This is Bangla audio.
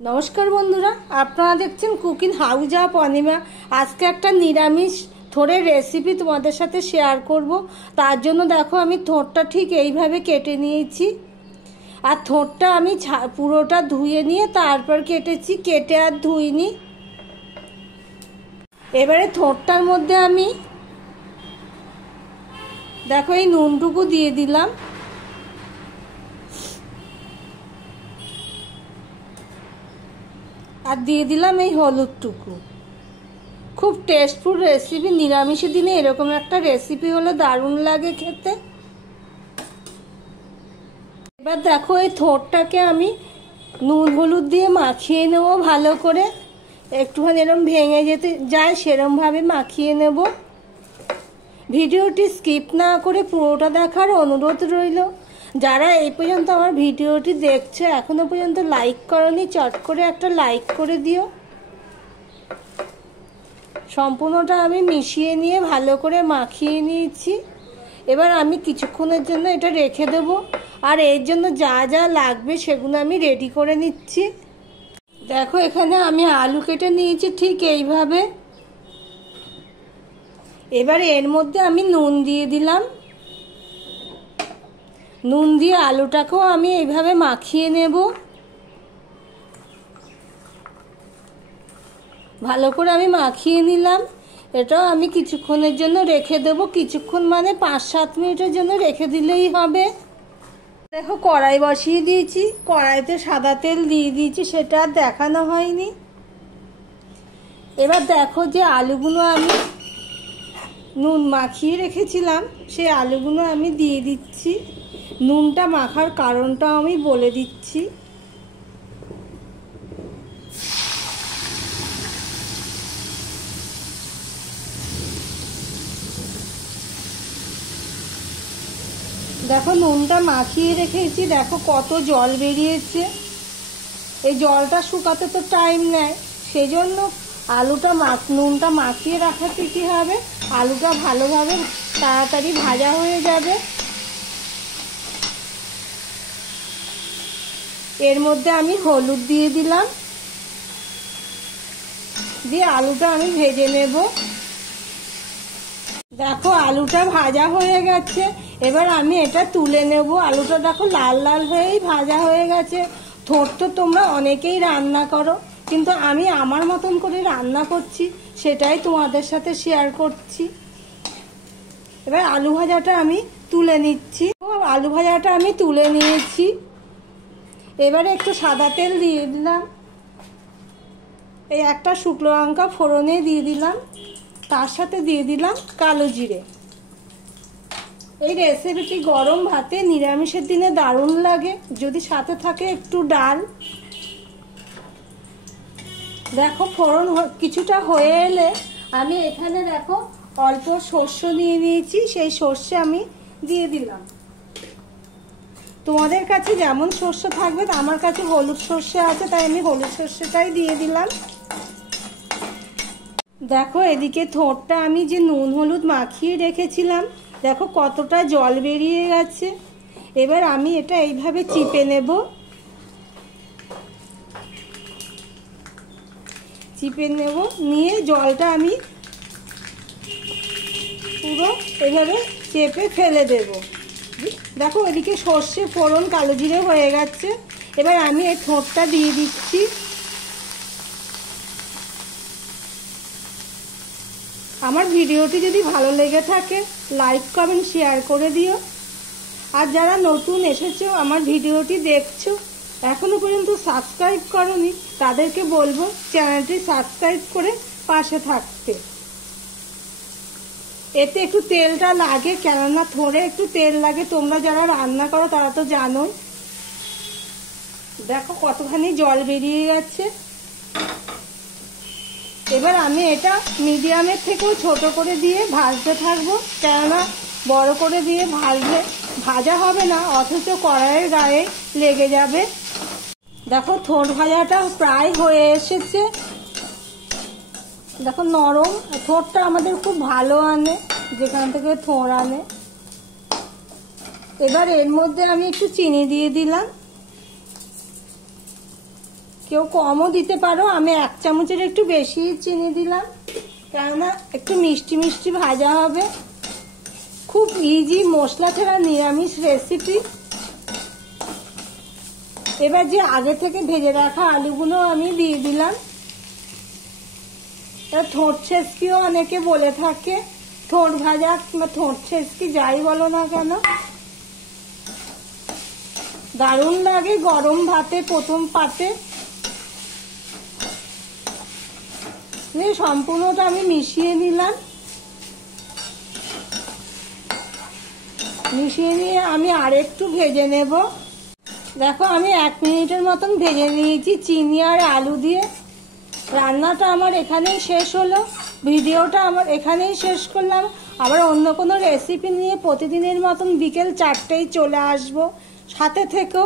नमस्कार बंधुरा आपनारा देखছেন कुकिंग हाउस ऑफ अनिमा। आज के एक निरामिष थोड़े रेसिपि तुम्हारे साथे शेयर करब। तार जोन्नो देखो आमी थोड़टा ठीक এইভাবে केटे निয়েছি আর थोड़टा आमी पुरोटा धुए निয়ে तारपर केटेছি, केटे আর धुইনি। এবারে थोड़टार মধ্যে आमी देखो এই নুনটুকু দিয়ে দিলাম। আর দিয়ে দিলাম এই হলুদটুকু। খুব টেস্টফুল রেসিপি, নিরামিষের দিনে এরকম একটা রেসিপি হলে দারুণ লাগে খেতে। এবার দেখো এই থোড়টাকে আমি নুন হলুদ দিয়ে মাখিয়ে নেব ভালো করে, একটুখানি এরকম ভেঙে যেতে যায় সেরকম ভাবে মাখিয়ে নেব। ভিডিওটি স্কিপ না করে পুরোটা দেখার অনুরোধ রইল। যারা এই পর্যন্ত আমার ভিডিওটি দেখছো এখনো পর্যন্ত লাইক করনি, চট করে একটা লাইক করে দিও। সম্পূর্ণটা আমি মিশিয়ে নিয়ে ভালো করে মাখিয়ে নিয়েছি। এবার আমি কিছুক্ষণের জন্য এটা রেখে দেব। আর এর জন্য যা যা লাগবে সেগুলো আমি রেডি করে নিচ্ছি। দেখো এখানে আমি আলু কেটে নিয়েছি ঠিক এইভাবে। এবার এর মধ্যে আমি নুন দিয়ে দিলাম। নুন দিয়ে আলুটাকেও আমি এইভাবে মাখিয়ে নেব। ভালো করে আমি মাখিয়ে নিলাম। এটাও আমি কিছুক্ষণের জন্য রেখে দেব। কিছুক্ষণ মানে 5-7 মিনিটের জন্য রেখে দিলেই হবে। দেখো কড়াই বসিয়ে দিয়েছি, কড়াইতে সাদা তেল দিয়ে দিয়েছি, সেটা আর দেখানো হয়নি। এবার দেখো যে আলুগুলো আমি নুন মাখিয়ে রেখেছিলাম সেই আলুগুলো আমি দিয়ে দিচ্ছি। নুনটা মাখার কারণটা আমি বলে দিচ্ছি। দেখো নুনটা মাখিয়ে রেখেছি, দেখো কত জল বেরিয়েছে। এই জলটা শুকাতে তো টাইম নেয়, সেই জন্য আলুটা নুনটা মাখিয়ে রাখাতে কি হবে, আলুটা ভালোভাবে তাড়াতাড়ি ভাজা হয়ে যাবে। এর মধ্যে আমি হলুদ দিয়ে দিলাম, দিয়ে আলুটা আমি ভেজে নেব। দেখো আলুটা ভাজা হয়ে গেছে। এবার আমি এটা তুলে নেব। আলুটা দেখো লাল লাল হয়েই ভাজা হয়ে গেছে। থোড় তো তোমরা অনেকেই রান্না করো, কিন্তু আমি আমার মতন করে রান্না করছি, সেটাই তোমাদের সাথে শেয়ার করছি। এবার আলু ভাজাটা আমি তুলে নিচ্ছি। আলু ভাজাটা আমি তুলে নিয়েছি। এবারে একটু সাদা তেল দিয়ে দিলাম। এই একটা শুকনো লঙ্কা ফোড়নে দিয়ে দিলাম, তার সাথে দিয়ে দিলাম কালো জিরে। এই রেসিপিটি গরম ভাতে নিরামিষের দিনে দারুণ লাগে, যদি সাথে থাকে একটু ডাল। দেখো ফোড়ন কিছুটা হয়ে এলে আমি এখানে দেখো অল্প সর্ষে নিয়ে নিয়েছি, সেই সর্ষে আমি দিয়ে দিলাম। তোমাদের কাছে যেমন সর্ষে থাকবে, আমার কাছে হলুদ সর্ষে আছে তাই আমি হলুদ সর্ষেটাই দিয়ে দিলাম। দেখো এদিকে থোড়টা আমি যে নুন হলুদ মাখিয়ে রেখেছিলাম, দেখো কতটা জল বেরিয়ে গেছে। এবার আমি এটা এইভাবে চিপে নেব। চিপে নেব, নিয়ে জলটা আমি পুরো এইভাবে চেপে ফেলে দেব। দেখো এদিকে সর্ষে ফোড়ন কালো জিরে হয়ে গেছে। এবার আমি এই থোড়টা দিয়ে দিচ্ছি। আমার ভিডিওটি যদি ভালো লেগে থাকে লাইক কমেন্ট শেয়ার করে দিও। আর যারা নতুন এসেছো আমার ভিডিওটি দেখছো এখনো পর্যন্ত সাবস্ক্রাইব করোনি, তাদেরকে বলবো চ্যানেলটি সাবস্ক্রাইব করে পাশে থাকতে। এতে একটু তেলটা লাগে, কেননা থোড়ে একটু তেল লাগে, তোমরা যারা রান্না করো তারা তো জানোই। দেখো কতখানি জল বেরিয়ে গেছে। এবার আমি এটা মিডিয়ামের থেকেও ছোট করে দিয়ে ভাজতে থাকবো, কেননা বড় করে দিয়ে ভাজলে ভাজা হবে না, অথচ কড়াইয়ের গায়ে লেগে যাবে। দেখো থোড় ভাজাটা প্রায় হয়ে এসেছে। দেখো নরম, থোড়টা আমাদের খুব ভালো আনে যেখান থেকে থোড় আনে। এবার এর মধ্যে আমি একটু চিনি দিয়ে দিলাম। কেউ কমও দিতে পারো, আমি 1 চামচের একটু বেশি চিনি দিলাম, কেননা একটু মিষ্টি মিষ্টি ভাজা হবে। খুব ইজি, মশলা ছাড়া নিরামিষ রেসিপি। এবার যে আগে থেকে ভেজে রাখা আলুগুলো আমি দিয়ে দিলাম। ঠোঁট ছেঁচকিও অনেকে বলে থাকে, ঠোঁট ভাজা কিংবা ঠোঁট ছেঁচকি যাই বলো না কেন, দারুণ লাগে গরম ভাতে প্রথম পাতে। সম্পূর্ণটা আমি মিশিয়ে নিলাম। মিশিয়ে নিয়ে আমি আরেকটু ভেজে নেব। দেখো আমি 1 মিনিটের মতন ভেজে নিয়েছি চিনি আর আলু দিয়ে। রান্নাটা আমার এখানেই শেষ হলো, ভিডিওটা আমার এখানেই শেষ করলাম। আবার অন্য কোনো রেসিপি নিয়ে প্রতিদিনের মতন বিকেল 4টেয় চলে আসবো, সাথে থেকো।